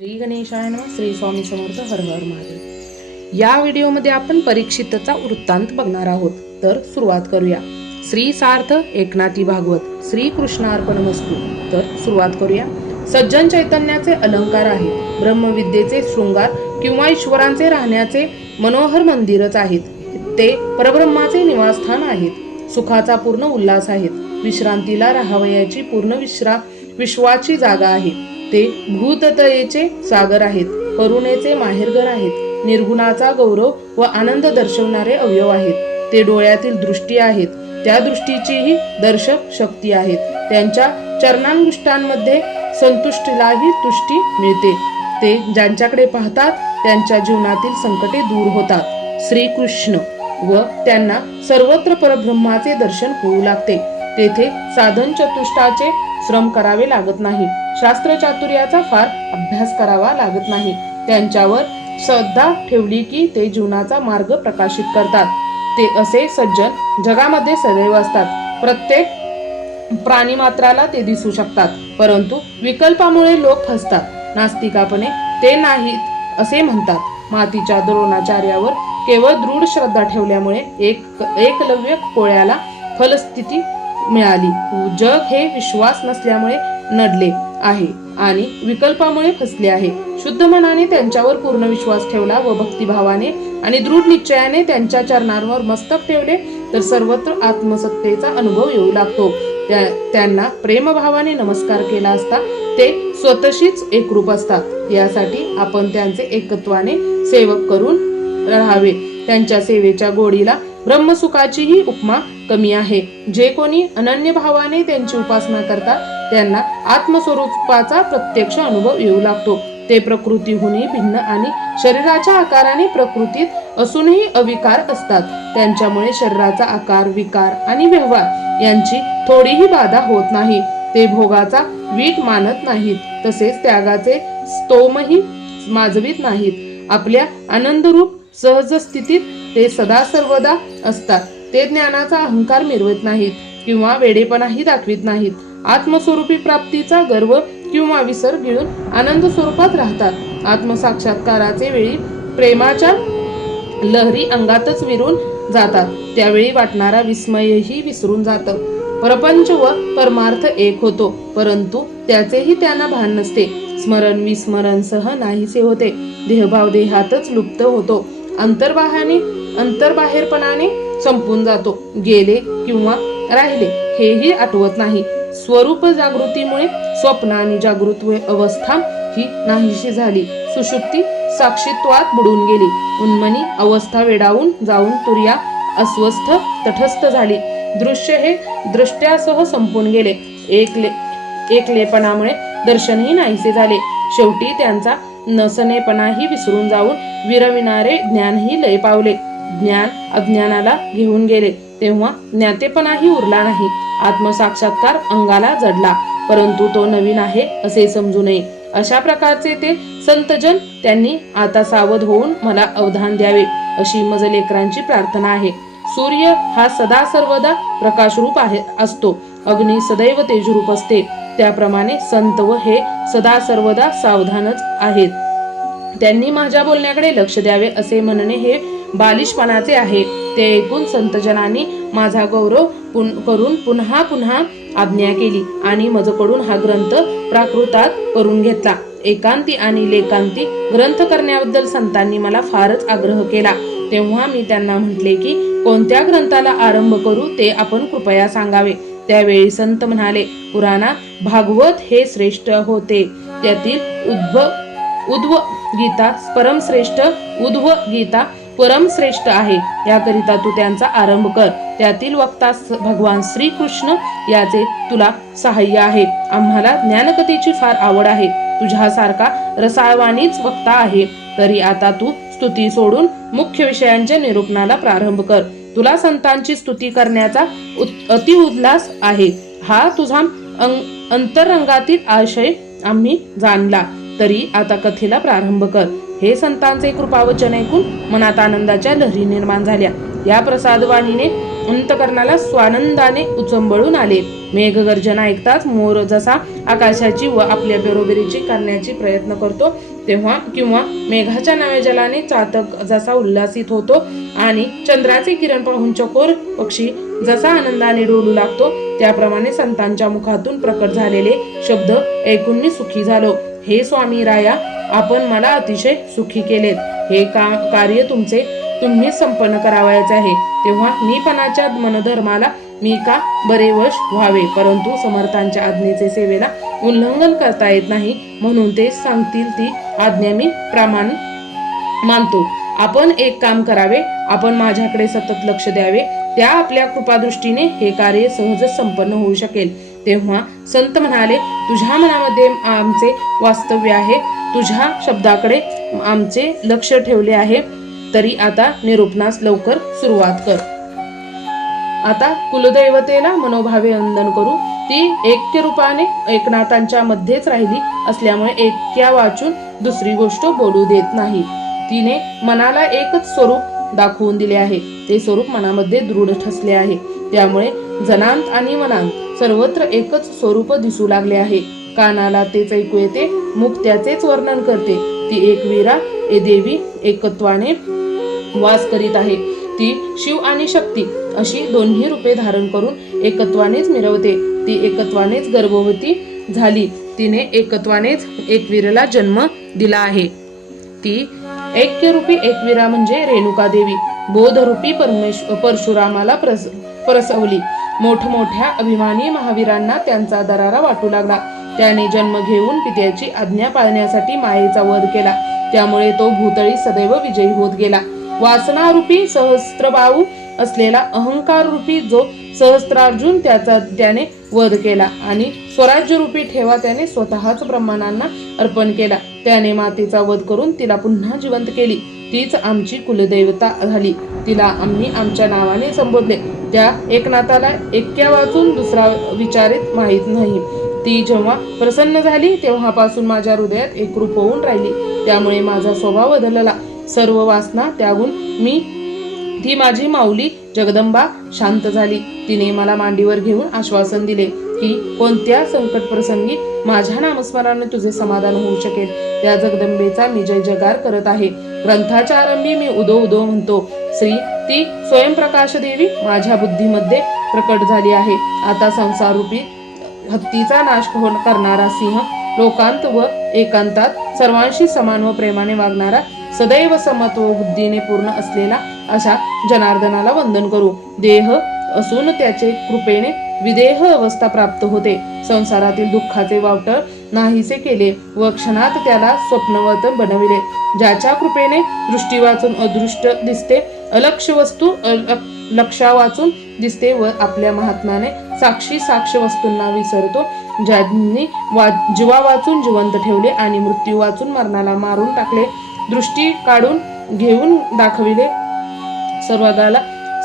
श्री गणेशाय श्री स्वामी समर्थ हर हर महादेव. या व्हिडिओमध्ये आपण परीक्षितचा वृत्तांत बघणार आहोत. तर सुरुवात करूया. श्री सार्थ एकनाथी भागवत श्री कृष्णार्पण वस्तू तर सुरुवात करूया. सज्जन चैतन्याचे अलंकार आहे ब्रह्मविद्येचे शृंगार किंवा ईश्वरांचे राहण्याचे मनोहर मंदिरच आहेत. ते परब्रह्माचे निवासस्थान आहेत. सुखाचा पूर्ण उल्हास आहेत. विश्रांतीला राहावयाची पूर्ण विश्रा विश्वाची जागा आहे. ते भूततयेचे सागर आहेत करुणेचे माहेरघर आहेत निर्गुणाचा गौरव व आनंद दर्शवणारे अवयव आहेत. ते डोळ्यातील दृष्टी आहेत त्या दृष्टीचीही दर्शक शक्ती आहेत. त्यांच्या चरणांगुष्टांमध्ये संतुष्टीलाही तुष्टी मिळते. ते ज्यांच्याकडे पाहतात त्यांच्या जीवनातील संकटे दूर होतात. श्रीकृष्ण व त्यांना सर्वत्र परब्रह्माचे दर्शन होऊ लागते. तेथे साधन चतुष्टाचे श्रम करावे लागत नाही. शास्त्र चातुर्याचा फार अभ्यास करावा लागत नाही. त्यांच्यावर श्रद्धा ठेवली की ते जीवनाचा मार्ग प्रकाशित करतात. ते असे सज्जन जगामध्ये सदैव असतात. प्रत्येक प्राणी मात्राला ते दिसू शकतात परंतु विकल्पामुळे लोक फसतात. नास्तिकापणे ते नाहीत असे म्हणतात. मातीच्या द्रोणाचार्यावर केवळ दृढ श्रद्धा ठेवल्यामुळे एक एकलव्य कोळ्याला फलस्थिती मिळाली. जग हे विश्वास नसल्यामुळे नडले आहे आणि विकल्पामुळे फसले आहे. शुद्ध मनाने त्यांच्यावर पूर्ण विश्वास ठेवला व भक्तिभावाने आणि दृढ निश्चयाने त्यांच्या चरणांवर मस्तक ठेवले तर सर्वत्र आत्मसत्तेचा अनुभव येऊ लागतो. त्या त्यांना प्रेमभावाने नमस्कार केला असता ते स्वतःशीच एकरूप असतात. यासाठी आपण त्यांचे एकत्वाने सेवक करून राहावे. त्यांच्या सेवेच्या गोडीला ब्रह्मसुखाचीही उपमा कमी आहे. जे कोणी अनन्य भावाने त्यांची उपासना करतात त्यांना आत्मस्वरूपाचा प्रत्यक्ष अनुभव येऊ लागतो. ते प्रकृतीहूनही भिन्न आणि शरीराच्या आकाराने प्रकृतीत असूनही अविकार असतात. त्यांच्यामुळे शरीराचा आकार विकार आणि व्यवहार यांची थोडीही बाधा होत नाही. ते भोगाचा वीट मानत नाहीत. तसेच त्यागाचे स्तोमही माजवीत नाहीत. आपल्या आनंदरूप सहज स्थितीत ते सदा सर्वदा असतात. ते ज्ञानाचा अहंकार मिरवत नाहीत किंवा वेडेपणाही दाखवित नाहीत. आत्मस्वरूपी प्राप्तीचा गर्व किंवा विसर गिळून आनंद स्वरूपात राहतात. आत्मसाक्षात्काराचे वेळी प्रेमाच्या लहरी अंगातच विरून जातात. त्यावेळी वाटणारा विस्मयही विसरून जातं. प्रपंच व परमार्थ एक होतो परंतु त्याचेही त्यांना भान नसते. स्मरण विस्मरण सह नाहीसे होते. देहभाव देहातच लुप्त होतो. अंतर्बाहाने अंतर्बाहेरपणाने संपून जातो गेले किंवा राहिले हेही आठवत नाही. स्वरूप जागृतीमुळे स्वप्न आणि जागृत अवस्था ही नाहीशी झाली. सुषुप्ती साक्षीत्वात बुडून गेली. उन्मनी अवस्था वेडावून जाऊन तुर्या अस्वस्थ तटस्थ झाली. दृश्य हे दृष्ट्यासह संपून गेले. एकले एकलेपणामुळे दर्शनही नाहीसे झाले. शेवटी त्यांचा नसनेपणाही विसरून जाऊन विरविणारे ज्ञानही लय पावले. ज्ञान अज्ञानाला घेऊन गेले. तेव्हा ज्ञातेपणाही उरला नाही. आत्मसाक्षात्कार अंगाला जडला परंतु तो नवीन आहे असे समजू नये. अशा प्रकारचे ते संतजन त्यांनी आता सावध होऊन मला अवधान द्यावे अशी मज लेकरांची प्रार्थना आहे. सूर्य हा सदा सर्वदा प्रकाशरूप आहे असतो. अग्नी सदैव तेजरूप असते. त्याप्रमाणे संत व हे सदा सर्वदा सावधानच आहेत. त्यांनी माझ्या बोलण्याकडे लक्ष द्यावे असे म्हणणे हे बालिशपणाचे आहे ते ऐकून संतजनांनी माझा गौरव पुन- करून पुन्हा पुन्हा आज्ञा केली आणि मजकडून हा ग्रंथ प्राकृतात करून घेतला. एकांती आणि लेकांती ग्रंथ करण्याबद्दल संतांनी मला फारच आग्रह केला. तेव्हा मी त्यांना म्हटले की कोणत्या ग्रंथाला आरंभ करू ते आपण कृपया सांगावे. त्यावेळी संत म्हणाले पुराणा भागवत हे श्रेष्ठ होते. त्यातील उद्भव उद्व गीता परमश्रेष्ठ उद्व गीता परमश्रेष्ठ आहे. याकरिता तू त्यांचा आरंभ कर. त्यातील वक्ता भगवान श्रीकृष्ण याचे तुला सहाय्य आहे. आम्हाला ज्ञानकथेची फार आवड आहे. तुझ्यासारखा रसाळवाणीच वक्ता आहे. तरी आता तू स्तुती सोडून मुख्य विषयांच्या निरूपणाला प्रारंभ कर. तुला संतांची स्तुती करण्याचा उत- अति उल्हास आहे. हा तुझा अंतरंगातील आशय आम्ही जाणला. तरी आता कथेला प्रारंभ कर. हे संतांचे कृपावचन ऐकून मनात आनंदाच्या लहरी निर्माण झाल्या. या प्रसादवाणीने अंतकरणाला स्वानंदाने उचंबळून आले. मेघगर्जना ऐकताच मोर जसा आकाशाची व आपल्या बरोबरीची करण्याची प्रयत्न करतो तेव्हा किंवा मेघाच्या नव्या जलाने चातक जसा उल्हासित होतो आणि चंद्राचे किरण पाहून चकोर पक्षी जसा आनंदाने डोलू लागतो त्याप्रमाणे संतांच्या मुखातून प्रकट झालेले शब्द ऐकून मी सुखी झालो. हे स्वामी राया आपण मला अतिशय सुखी केलेत. हे का कार्य तुमचे तुम्ही संपन्न करावयाचे आहे. तेव्हा मीपणाच्या मनधर्माला मी का बरे वश व्हावे? परंतु समर्थांच्या आज्ञेचे सेवेला उल्लंघन करता येत नाही म्हणून ते सांगतील ती आज्ञा मी प्रमाण मानतो. आपण एक काम करावे आपण माझ्याकडे सतत लक्ष द्यावे त्या आपल्या कृपादृष्टीने हे कार्य सहजच संपन्न होऊ शकेल. तेव्हा संत म्हणाले तुझ्या मनामध्ये आमचे वास्तव्य आहे. तुझ्या शब्दाकडे आमचे लक्ष ठेवले आहे. तरी आता निरूपणास लवकर सुरुवात कर. आता कुलदैवतेला मनोभावे वंदन करू. ती ऐक्य रूपाने एकनाथांच्या मध्येच राहिली असल्यामुळे ऐक्या वाचून दुसरी गोष्ट बोलू देत नाही. तिने मनाला एकच स्वरूप दाखवून दिले आहे. ते स्वरूप मनामध्ये दृढ ठसले आहे. त्यामुळे जनांत आणि मनांत सर्वत्र एकच स्वरूप दिसू लागले आहे. कानाला तेच ऐकू येते मुख त्याचेच वर्णन करते. ती एक वीरा ए देवी एकत्वाने वास करीत आहे. ती शिव आणि शक्ती अशी दोन्ही रूपे धारण करून एकत्वानेच मिरवते. ती एकत्वानेच गर्भवती झाली. तिने एकत्वानेच एकवीरला जन्म दिला आहे. ती ऐक्यरूपी एकवीरा म्हणजे रेणुका देवी. बोधरूपी परमेश परशुरामाला प्रस प्रसवली. मोठमोठ्या अभिमानी महावीरांना त्यांचा दरारा वाटू लागला. त्याने जन्म घेऊन पित्याची आज्ञा पाळण्यासाठी मायेचा वध केला. त्यामुळे तो भूतळी सदैव विजयी होत गेला. वासनारूपी सहस्त्रबाहू असलेला अहंकार रूपी जो सहस्त्रार्जुन त्याचा त्याने वध केला आणि स्वराज्य रूपी ठेवा त्याने स्वतःच ब्रह्मांना अर्पण केला. त्याने मातेचा वध करून तिला पुन्हा जिवंत केली. तीच आमची कुलदैवता झाली. तिला आम्ही आमच्या नावाने संबोधले. त्या एकनाथाला एक्क्या वाचून दुसरा विचारित माहीत नाही. ती जेव्हा प्रसन्न झाली तेव्हापासून माझ्या हृदयात एकरूप होऊन राहिली. त्यामुळे माझा स्वभाव बदलला. सर्व वासना त्यागून मी ती माझी माऊली जगदंबा शांत झाली. तिने मला मांडीवर घेऊन आश्वासन दिले की कोणत्या संकट प्रसंगी माझ्या नामस्मरणाने तुझे समाधान होऊ शकेल. त्या जगदंबेचा मी जय जगार करत आहे. ग्रंथाच्या आरंभी मी उदो उदो म्हणतो. श्री ती स्वयंप्रकाश देवी माझ्या बुद्धीमध्ये प्रकट झाली आहे. आता संसार रूपी हत्तीचा नाश हो- करणारा सिंह लोकांत व एकांतात सर्वांशी समान व प्रेमाने वागणारा सदैव समत्व बुद्धीने पूर्ण असलेला अशा जनार्दनाला वंदन करू. देह असून त्याचे कृपेने विदेह अवस्था प्राप्त होते. संसारातील दुःखाचे वावटर नाहीसे केले व क्षणात त्याला स्वप्नवत बनविले. ज्याच्या कृपेने दृष्टी वाचून अदृष्ट दिसते अलक्ष वस्तू अल- लक्षा वाचून दिसते व आपल्या महात्म्याने साक्षी साक्ष वस्तूंना विसरतो ज्यांनी वा जीवा वाचून जिवंत ठेवले आणि मृत्यू वाचून मरणाला मारून टाकले. दृष्टी काढून घेऊन दाखविले. सर्वगाला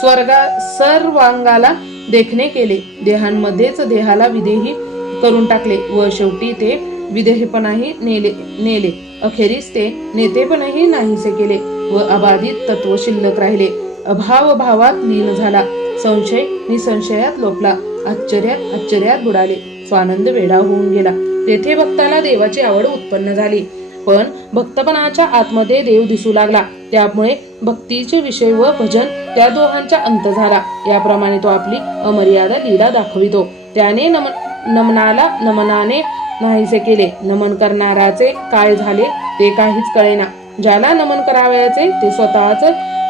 स्वर्गा सर्वांगाला देखणे केले. देहांमध्येच देहाला विदेही करून टाकले व शेवटी ते विदेहीपणाही नेले नेले. अखेरीस ते नेतेपणही नाहीसे केले. व अबाधित तत्व शिल्लक राहिले. अभाव भावात लीन झाला. संशय निसंशयात लोपला. आश्चर्यात आश्चर्यात बुडाले. स्वानंद वेडा होऊन गेला. तेथे भक्ताला देवाची आवड उत्पन्न झाली. पण भक्तपणाच्या आतमध्ये देव दिसू लागला. त्यामुळे भक्तीचे विषय व भजन त्या दोहांचा अंत झाला. याप्रमाणे तो आपली अमर्यादा लीला दाखवितो. त्याने नम नमनाला नमनाने नाहीसे केले. नमन करणाराचे काय झाले ते काहीच कळेना. ज्याला नमन करावयाचे ते स्वतःच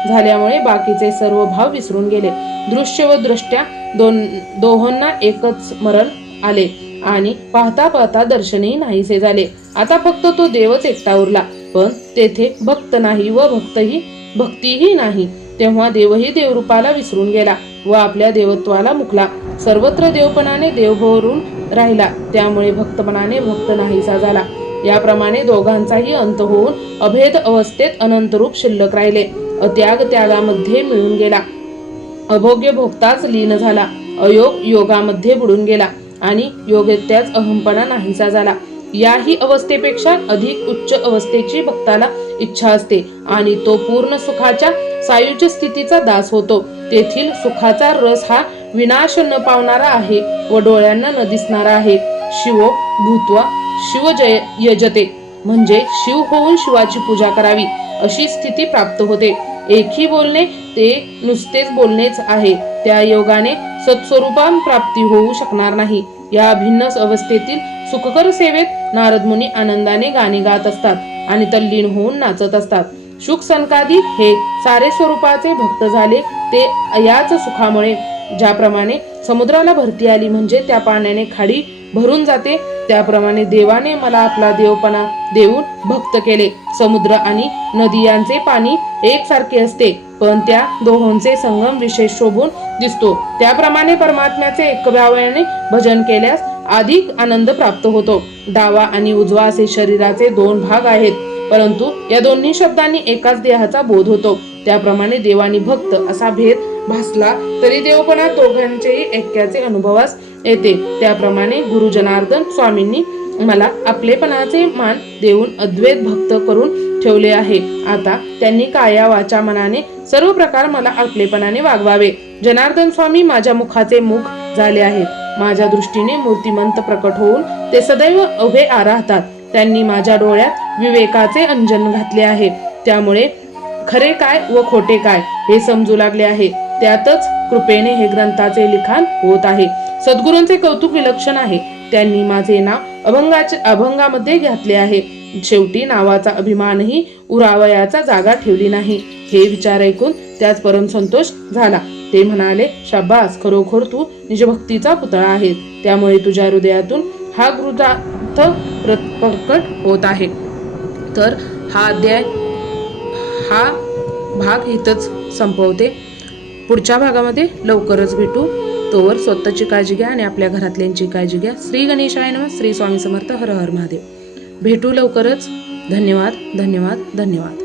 झाल्यामुळे बाकीचे सर्व भाव विसरून गेले. दृश्य व दृष्ट्या दोन दोहोंना एकच मरण आले आणि पाहता पाहता दर्शनही नाहीसे झाले. आता फक्त तो देवच एकटा उरला पण तेथे भक्त नाही व भक्तही भक्तीही नाही. तेव्हा देवही देवरूपाला विसरून गेला व आपल्या देवत्वाला मुकला. सर्वत्र देवपणाने देवभरून राहिला त्यामुळे भक्तपणाने भक्त नाहीसा झाला. याप्रमाणे दोघांचाही अंत होऊन अभेद अवस्थेत अनंतरूप शिल्लक राहिले. अत्याग त्यागामध्ये मिळून गेला. अभोग्य भोगताच लीन झाला. अयोग योगामध्ये बुडून गेला आणि योगेत्याच अहमपणा नाहीसा झाला. याही अवस्थेपेक्षा अधिक उच्च अवस्थेची भक्ताला इच्छा असते आणि तो पूर्ण सुखाच्या सायुज्य स्थितीचा दास होतो. तेथील सुखाचा रस हा विनाश न पावणारा आहे व डोळ्यांना न दिसणारा आहे. शिवो भूत्वा शिव जय यजते म्हणजे शिव होऊन शिवाची पूजा करावी अशी स्थिती प्राप्त होते. एकही बोलणे ते नुसतेच बोलणेच आहे. त्या योगाने सत्स्वरूपान प्राप्ती होऊ शकणार नाही. या भिन्न अवस्थेतील सुखकर सेवेत नारद मुनी आनंदाने गाणे गात असतात आणि तल्लीन होऊन नाचत असतात. सुख सनकादी हे सारे स्वरूपाचे भक्त झाले ते याच सुखामुळे ज्याप्रमाणे समुद्राला भरती आली म्हणजे त्या पाण्याने खाडी भरून जाते. त्याप्रमाणे देवाने मला आपला देवपणा देऊन भक्त केले. समुद्र आणि नदी यांचे पाणी एकसारखे असते पण त्या दोहोंचे संगम विशेष शोभून दिसतो. त्याप्रमाणे परमात्म्याचे एकव्याने भजन केल्यास अधिक आनंद प्राप्त होतो. डावा आणि उजवा असे शरीराचे दोन भाग आहेत परंतु या दोन्ही शब्दांनी एकाच देहाचा बोध होतो. त्याप्रमाणे देवानी भक्त असा भेद भासला तरी देवपणा दोघांचेही ऐक्याचे अनुभवास येते. त्याप्रमाणे गुरु जनार्दन स्वामींनी मला आपलेपणाचे मान देऊन अद्वैत भक्त करून ठेवले आहे. आता त्यांनी काया वाचा मनाने सर्व प्रकार मला आपलेपणाने वागवावे. जनार्दन स्वामी माझ्या मुखाचे मुख झाले आहेत. माझ्या दृष्टीने मूर्तिमंत प्रकट होऊन ते सदैव उभे आ राहतात त्यांनी माझ्या डोळ्यात विवेकाचे अंजन घातले आहे. त्यामुळे खरे काय व खोटे काय हे समजू लागले आहे. त्यातच कृपेने हे ग्रंथाचे लिखाण होत आहे. सद्गुरूंचे कौतुक विलक्षण आहे. त्यांनी माझे नाव अभंगाचे अभंगामध्ये घातले आहे. शेवटी नावाचा अभिमानही उरावयाचा जागा ठेवली नाही. हे विचार ऐकून त्याच परम संतोष झाला. ते म्हणाले शाबास खरोखर तू निजभक्तीचा पुतळा आहेस. त्यामुळे तुझ्या हृदयातून हा गृदार्थ प्रकट होत आहे. तर हा अध्याय हा भाग इथंच संपवते. पुढच्या भागामध्ये लवकरच भेटू. तोवर स्वतःची काळजी घ्या आणि आपल्या घरातल्यांची काळजी घ्या. श्री गणेशाय नम. श्री स्वामी समर्थ. हर हर महादेव. भेटू लवकरच. धन्यवाद धन्यवाद धन्यवाद.